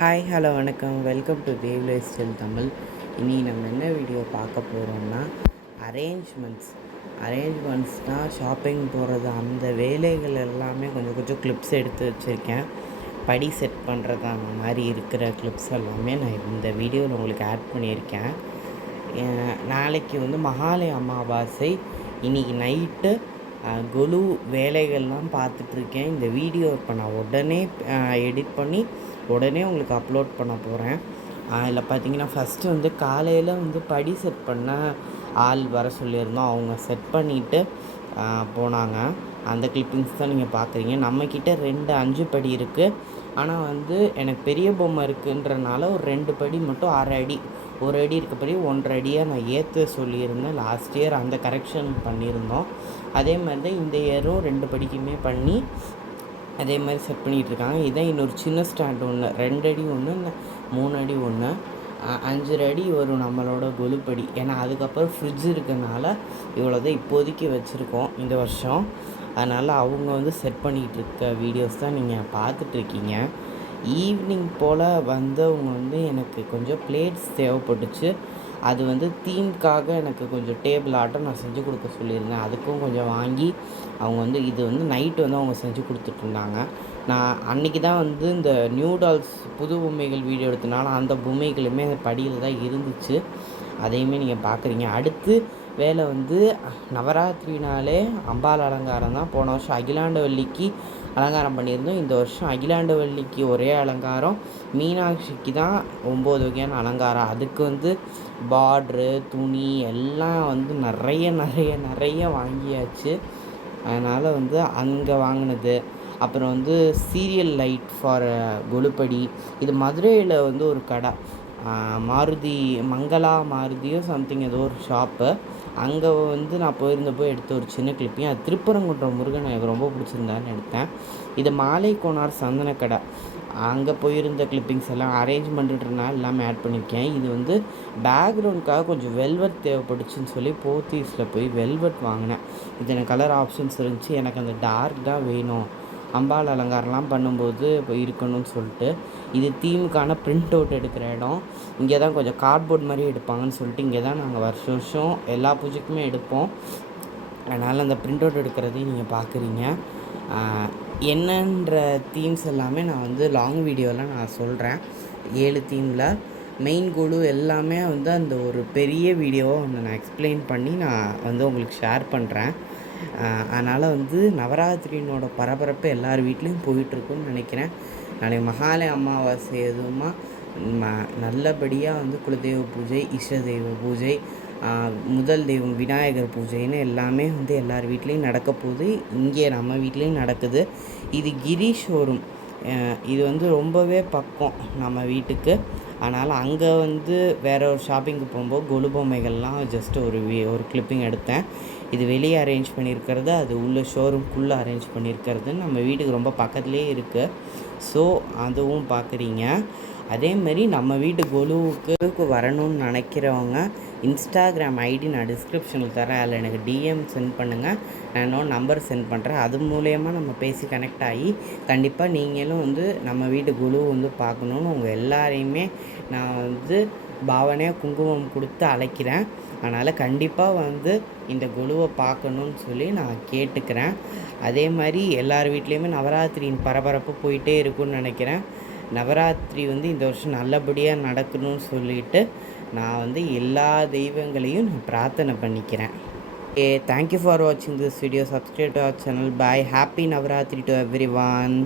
Hi hello வணக்கம். Welcome to Dev lifestyle Tamil. இனி நம்ம என்ன வீடியோ பார்க்க போகிறோம்னா அரேஞ்ச்மெண்ட்ஸ்னால் ஷாப்பிங் போகிறது அந்த வேலைகள் எல்லாமே கொஞ்சம் கொஞ்சம் கிளிப்ஸ் எடுத்து வச்சுருக்கேன். படி செட் பண்ணுறது அந்த மாதிரி இருக்கிற கிளிப்ஸ் எல்லாமே நான் இந்த வீடியோவில் உங்களுக்கு ஆட் பண்ணியிருக்கேன். நாளைக்கு வந்து மகாலய அமாவாசை. இன்றைக்கி நைட்டு கொலு வேலைகள்லாம் பார்த்துட்ருக்கேன். இந்த வீடியோ இப்போ நான் உடனே எடிட் பண்ணி உடனே உங்களுக்கு அப்லோட் பண்ண போகிறேன். இதில் பார்த்தீங்கன்னா ஃபஸ்ட்டு வந்து காலையில் வந்து படி செட் பண்ண ஆள் வர சொல்லியிருந்தோம். அவங்க செட் பண்ணிவிட்டு போனாங்க. அந்த கிளிப்பிங்ஸ் தான் நீங்கள் பார்க்குறீங்க. நம்மக்கிட்ட 2 5 படி இருக்குது. ஆனால் வந்து எனக்கு பெரிய பொம்மை இருக்குன்றனால ஒரு 2 படி மட்டும் 1/2 அடி, 1 அடி இருக்கப்படி 1.5 அடியாக நான் ஏற்ற சொல்லியிருந்தேன். லாஸ்ட் இயர் அந்த கரெக்ஷன் பண்ணியிருந்தோம். அதே மாதிரி தான் இந்த இயரும் 2 படிக்குமே பண்ணி அதே மாதிரி செட் பண்ணிகிட்ருக்காங்க. இதான் இன்னொரு சின்ன ஸ்டாண்ட் ஒன்று, 2 அடி ஒன்று, 3 அடி ஒன்று, 5 அடி வரும் நம்மளோட கொலுப்படி. ஏன்னா அதுக்கப்புறம் ஃப்ரிட்ஜ் இருக்கனால இவ்வளோ தான் இப்போதைக்கு வச்சுருக்கோம் இந்த வருஷம். அதனால் அவங்க வந்து செட் பண்ணிக்கிட்டு இருக்க வீடியோஸ் தான் நீங்கள் பார்த்துட்ருக்கீங்க. ஈவினிங் போல் வந்தவங்க வந்து எனக்கு கொஞ்சம் பிளேட்ஸ் தேவைப்பட்டுச்சு. அது வந்து தீம்க்காக எனக்கு கொஞ்சம் டேபிள் ஆட்டம் நான் செஞ்சு கொடுக்க சொல்லியிருந்தேன். அதுக்கும் கொஞ்சம் வாங்கி அவங்க வந்து இது வந்து நைட்டு வந்து அவங்க செஞ்சு கொடுத்துட்ருந்தாங்க. நான் அன்றைக்கி தான் வந்து இந்த நியூடால்ஸ் புது பொம்மைகள் வீடியோ எடுத்தனால அந்த பொம்மைகளுமே அந்த படியில் தான் இருந்துச்சு. அதையுமே நீங்கள் பார்க்குறீங்க. அடுத்து வேலை வந்து நவராத்திரினாலே அம்பாள் அலங்காரம் தான். போன வருஷம் அகிலாண்டவல்லிக்கு அலங்காரம் பண்ணியிருந்தோம். இந்த வருஷம் அகிலாண்டவல்லிக்கு ஒரே அலங்காரம், மீனாட்சிக்கு தான் 9 வகையான அலங்காரம். அதுக்கு வந்து பார்ட்ரு, துணி எல்லாம் வந்து நிறைய வாங்கியாச்சு. அதனால் வந்து அங்கே வாங்கினது. அப்புறம் வந்து சீரியல் லைட் ஃபார் கொலுப்படி. இது மதுரையில் வந்து ஒரு கடை, மாருதி மங்களா மாருதியோ சம்திங் ஏதோ ஒரு ஷாப்பு. அங்கே வந்து நான் போயிருந்தப்போ எடுத்த ஒரு சின்ன கிளிப்பிங். அது திருப்பரங்குன்றம் முருகன் எனக்கு ரொம்ப பிடிச்சிருந்தான்னு எடுத்தேன். இது மாலை கோனார் சந்தன கடை, அங்கே போயிருந்த கிளிப்பிங்ஸ் எல்லாம் அரேஞ்ச் பண்ணிட்டுருந்தா எல்லாமே ஆட் பண்ணியிருக்கேன். இது வந்து பேக்ரவுண்டுக்காக கொஞ்சம் வெல்வெட் தேவைப்பட்டுச்சுன்னு சொல்லி போத்தீஸில் போய் வெல்வெட் வாங்கினேன். இது எனக்கு கலர் ஆப்ஷன்ஸ் இருந்துச்சு. எனக்கு அந்த டார்க் தான் வேணும், அம்பாள் அலங்காரம்லாம் பண்ணும்போது இப்போ இருக்கணும்னு சொல்லிட்டு. இது தீமுக்கான பிரிண்ட் அவுட் எடுக்கிற இடம். இங்கே தான் கொஞ்சம் கார்ட்போர்ட் மாதிரி எடுப்பாங்கன்னு சொல்லிட்டு இங்கே தான் நாங்கள் வருஷம் எல்லா பூஜைக்குமே எடுப்போம். அதனால் அந்த பிரிண்ட் அவுட் எடுக்கிறதையும் நீங்கள் பார்க்குறீங்க. என்னன்ற தீம்ஸ் எல்லாமே நான் வந்து லாங் வீடியோவில் நான் சொல்கிறேன். 7 தீமில் மெயின் கொலு எல்லாமே வந்து அந்த ஒரு பெரிய வீடியோவை ஒன்று நான் எக்ஸ்பிளைன் பண்ணி நான் வந்து உங்களுக்கு ஷேர் பண்ணுறேன். அதனால் வந்து நவராத்திரியினோட பரபரப்பு எல்லார் வீட்லேயும் போயிட்டுருக்குன்னு நினைக்கிறேன். நாளைக்கு மகாலய அமாவாசை எதுவுமா நல்லபடியாக வந்து குலதெய்வ பூஜை, இஷ்ட தெய்வ பூஜை, முதல் தெய்வம் விநாயகர் பூஜைன்னு எல்லாமே வந்து எல்லார் வீட்லேயும் நடக்க போகுது. இங்கே நம்ம வீட்லேயும் நடக்குது. இது கிரி ஷோரூம். இது வந்து ரொம்பவே பக்கம் நம்ம வீட்டுக்கு. அதனால் அங்கே வந்து வேறு ஒரு ஷாப்பிங்கு போகும்போது கொலு பொம்மைகள்லாம் ஜஸ்ட்டு ஒரு கிளிப்பிங் எடுத்தேன். இது வெளியே அரேஞ்ச் பண்ணியிருக்கிறது, அது உள்ள ஷோரூம்குள்ளே அரேஞ்ச் பண்ணியிருக்கிறது நம்ம வீட்டுக்கு ரொம்ப பக்கத்துலேயே இருக்குது. ஸோ அதுவும் பார்க்குறீங்க. அதேமாரி நம்ம வீட்டு கொலுவுக்கு வரணும்னு நினைக்கிறவங்க இன்ஸ்டாகிராம் ஐடி நான் டிஸ்கிரிப்ஷனில் தரேன். அதில் எனக்கு டிஎம் சென்ட் பண்ணுங்கள். நான் இன்னொரு நம்பர் சென்ட் பண்ணுறேன். அது மூலயமா நம்ம பேசி கனெக்ட் ஆகி கண்டிப்பாக நீங்களும் வந்து நம்ம வீட்டு கொலு வந்து பார்க்கணுன்னு உங்கள் எல்லாரையுமே நான் வந்து பாவனையாக குங்குமம் கொடுத்து அழைக்கிறேன். அதனால் கண்டிப்பாக வந்து இந்த கொலுவை பார்க்கணுன்னு சொல்லி நான் கேட்டுக்கிறேன். அதே மாதிரி எல்லார் வீட்லேயுமே நவராத்திரியின் பரபரப்பு போயிட்டே இருக்குன்னு நினைக்கிறேன். நவராத்திரி வந்து இந்த வருஷம் நல்லபடியாக நடக்கணும்னு சொல்லிட்டு நான் வந்து எல்லா தெய்வங்களையும் நான் பிரார்த்தனை பண்ணிக்கிறேன். தேங்க்யூ ஃபார் வாட்சிங் this video. Subscribe to our channel. Bye. Happy Navratri to every one.